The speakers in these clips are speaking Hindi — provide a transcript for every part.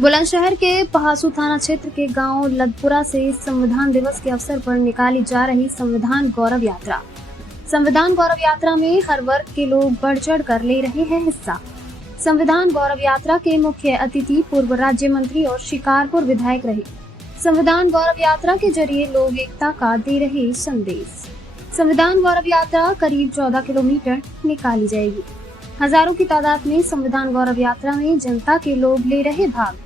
बुलंदशहर के पहासू थाना क्षेत्र के गांव लदपुरा से संविधान दिवस के अवसर पर निकाली जा रही संविधान गौरव यात्रा। संविधान गौरव यात्रा में हर वर्ग के लोग बढ़ चढ़ कर ले रहे हैं हिस्सा। संविधान गौरव यात्रा के मुख्य अतिथि पूर्व राज्य मंत्री और शिकारपुर विधायक रहे। संविधान गौरव यात्रा के जरिए लोग एकता का दे रहे संदेश। संविधान गौरव यात्रा करीब 14 किलोमीटर निकाली जाएगी। हजारों की तादाद में संविधान गौरव यात्रा में जनता के लोग ले रहे भाग।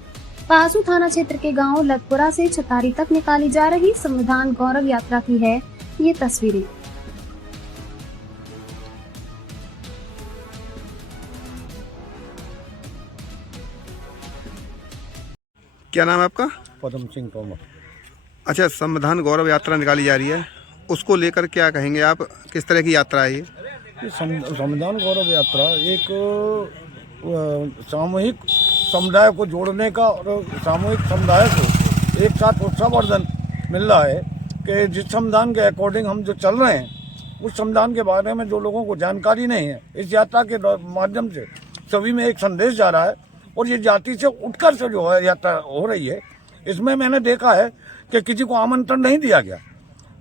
पहासू थाना क्षेत्र के गांव लदपुरा से छतारी तक निकाली जा रही संविधान गौरव यात्रा की है ये तस्वीरें। क्या नाम है आपका? पदम सिंह तोमर। अच्छा, संविधान गौरव यात्रा निकाली जा रही है, उसको लेकर क्या कहेंगे आप? किस तरह की यात्रा है ये? संविधान गौरव यात्रा एक सामूहिक समुदाय को जोड़ने का और सामूहिक समुदाय को एक साथ उत्साहवर्धन मिल रहा है कि जिस संविधान के अकॉर्डिंग हम जो चल रहे हैं उस संविधान के बारे में जो लोगों को जानकारी नहीं है, इस यात्रा के माध्यम से सभी में एक संदेश जा रहा है। और ये जाति से उठकर से जो है यात्रा हो रही है, इसमें मैंने देखा है कि किसी को आमंत्रण नहीं दिया गया।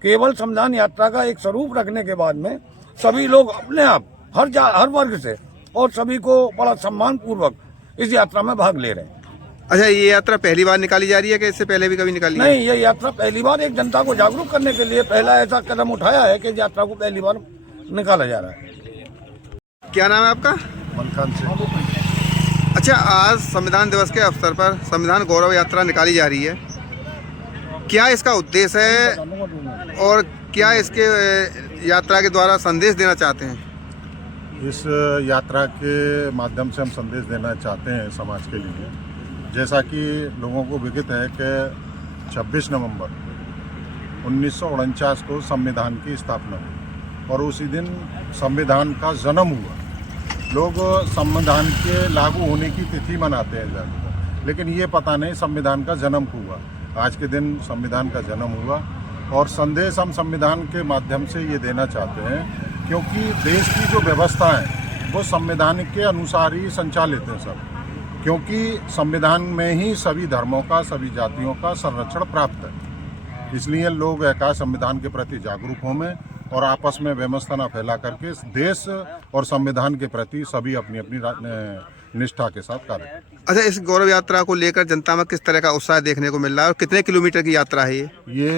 केवल संविधान यात्रा का एक स्वरूप रखने के बाद में सभी लोग अपने आप हर वर्ग से और सभी को बड़ा सम्मान पूर्वक इस यात्रा में भाग ले रहे हैं। अच्छा, ये यात्रा पहली बार निकाली जा रही है कि इससे पहले भी कभी निकाली है? नहीं, ये यात्रा पहली बार एक जनता को जागरूक करने के लिए पहला ऐसा कदम उठाया है कि यात्रा को पहली बार निकाला जा रहा है। क्या नाम है आपका? मनखान सिंह। अच्छा, आज संविधान दिवस के अवसर पर संविधान गौरव यात्रा निकाली जा रही है, क्या इसका उद्देश्य है और क्या इसके यात्रा के द्वारा संदेश देना चाहते हैं? इस यात्रा के माध्यम से हम संदेश देना चाहते हैं समाज के लिए। जैसा कि लोगों को विदित है कि 26 नवंबर 1949 को संविधान की स्थापना हुई और उसी दिन संविधान का जन्म हुआ। लोग संविधान के लागू होने की तिथि मनाते हैं ज़्यादातर, लेकिन ये पता नहीं संविधान का जन्म हुआ। आज के दिन संविधान का जन्म हुआ और संदेश हम संविधान के माध्यम से ये देना चाहते हैं, क्योंकि देश की जो व्यवस्था है वो संविधान के अनुसार ही संचालित है सब, क्योंकि संविधान में ही सभी धर्मों का, सभी जातियों का संरक्षण प्राप्त है। इसलिए लोग एकाएक संविधान के प्रति जागरूक हों और आपस में व्यवस्था न फैला करके देश और संविधान के प्रति सभी अपनी अपनी निष्ठा के साथ कार्य करें। अच्छा, इस गौरव यात्रा को लेकर जनता में किस तरह का उत्साह देखने को मिल रहा है और कितने किलोमीटर की यात्रा है ये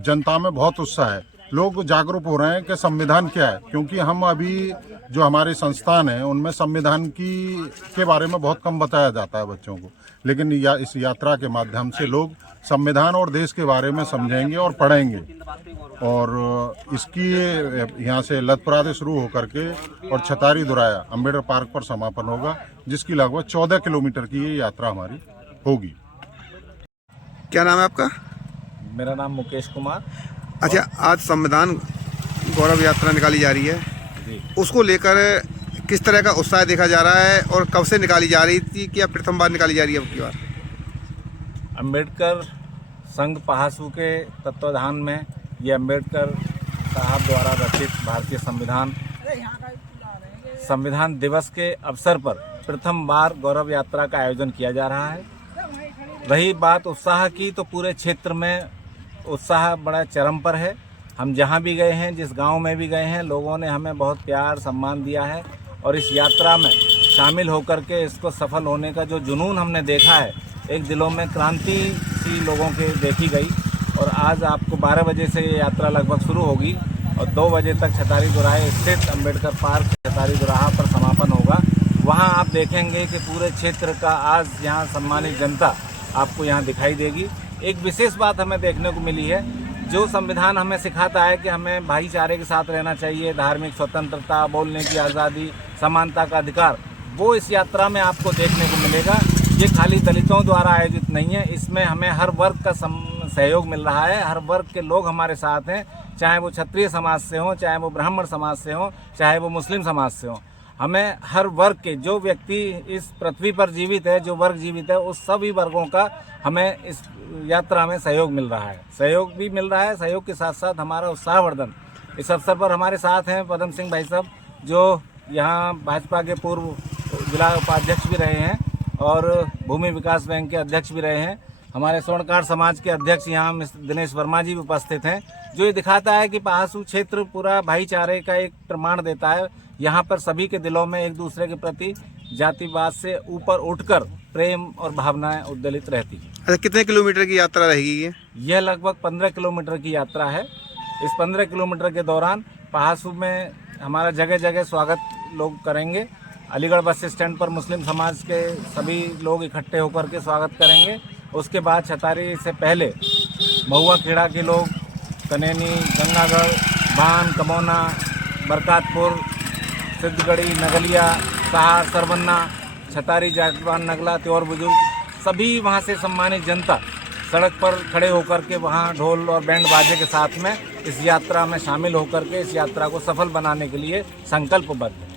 जनता में बहुत उत्साह है। लोग जागरूक हो रहे हैं कि संविधान क्या है, क्योंकि हम अभी जो हमारे संस्थान हैं उनमें संविधान के बारे में बहुत कम बताया जाता है बच्चों को, लेकिन इस यात्रा के माध्यम से लोग संविधान और देश के बारे में समझेंगे और पढ़ेंगे। और इसकी यहाँ से लदपुरा से शुरू होकर के और छतारी दुराया अम्बेडकर पार्क पर समापन होगा, जिसकी लगभग 14 किलोमीटर की ये यात्रा हमारी होगी। क्या नाम है आपका? मेरा नाम मुकेश कुमार। अच्छा, आज संविधान गौरव यात्रा निकाली जा रही है, उसको लेकर किस तरह का उत्साह देखा जा रहा है और कब से निकाली जा रही थी, क्या प्रथम बार निकाली जा रही है अब की बार? अम्बेडकर संघ पहासू के तत्वाधान में ये अम्बेडकर साहब द्वारा रचित भारतीय संविधान दिवस के अवसर पर प्रथम बार गौरव यात्रा का आयोजन किया जा रहा है। रही बात उत्साह की, तो पूरे क्षेत्र में उत्साह बड़ा चरम पर है। हम जहां भी गए हैं, जिस गांव में भी गए हैं, लोगों ने हमें बहुत प्यार सम्मान दिया है और इस यात्रा में शामिल होकर के इसको सफल होने का जो जुनून हमने देखा है, एक दिलों में क्रांति सी लोगों के देखी गई। और आज आपको 12 बजे से ये यात्रा लगभग शुरू होगी और 2 बजे तक छतारी दुराहे स्थित अम्बेडकर पार्क छतारी दुराहा पर समापन होगा। वहाँ आप देखेंगे कि पूरे क्षेत्र का आज यहाँ सम्मानित जनता आपको यहाँ दिखाई देगी। एक विशेष बात हमें देखने को मिली है, जो संविधान हमें सिखाता है कि हमें भाईचारे के साथ रहना चाहिए, धार्मिक स्वतंत्रता, बोलने की आज़ादी, समानता का अधिकार, वो इस यात्रा में आपको देखने को मिलेगा। ये खाली दलितों द्वारा आयोजित नहीं है, इसमें हमें हर वर्ग का सहयोग मिल रहा है। हर वर्ग के लोग हमारे साथ हैं, चाहे वो क्षत्रिय समाज से हों, चाहे वो ब्राह्मण समाज से हों, चाहे वो मुस्लिम समाज से हों। हमें हर वर्ग के जो व्यक्ति इस पृथ्वी पर जीवित है, जो वर्ग जीवित है, उस सभी वर्गों का हमें इस यात्रा में सहयोग मिल रहा है। सहयोग भी मिल रहा है, सहयोग के साथ साथ हमारा उत्साहवर्धन। इस अवसर पर हमारे साथ हैं पदम सिंह भाई साहब, जो यहाँ भाजपा के पूर्व जिला उपाध्यक्ष भी रहे हैं और भूमि विकास बैंक के अध्यक्ष भी रहे हैं। हमारे स्वर्णकार समाज के अध्यक्ष यहाँ दिनेश वर्मा जी भी उपस्थित हैं, जो ये दिखाता है कि पहासू क्षेत्र पूरा भाईचारे का एक प्रमाण देता है। यहाँ पर सभी के दिलों में एक दूसरे के प्रति जातिवाद से ऊपर उठकर प्रेम और भावनाएं उद्वेलित रहती हैं। अच्छा, कितने किलोमीटर की यात्रा रहेगी ये? यह लगभग 15 किलोमीटर की यात्रा है। इस 15 किलोमीटर के दौरान पहासू में हमारा जगह जगह स्वागत लोग करेंगे। अलीगढ़ बस स्टैंड पर मुस्लिम समाज के सभी लोग इकट्ठे होकर के स्वागत करेंगे। उसके बाद छतारी से पहले महुआ खेड़ा के लोग, कनैनी, गंगागढ़, भान, कमौना, बरकातपुर, सिद्धगढ़ी, नगलिया, सहार, सरबन्ना, छतारी, जाटवान, नगला, त्योर बुजुर्ग सभी वहाँ से सम्मानित जनता सड़क पर खड़े होकर के वहाँ ढोल और बैंड बाजे के साथ में इस यात्रा में शामिल होकर के इस यात्रा को सफल बनाने के लिए संकल्पबद्ध है।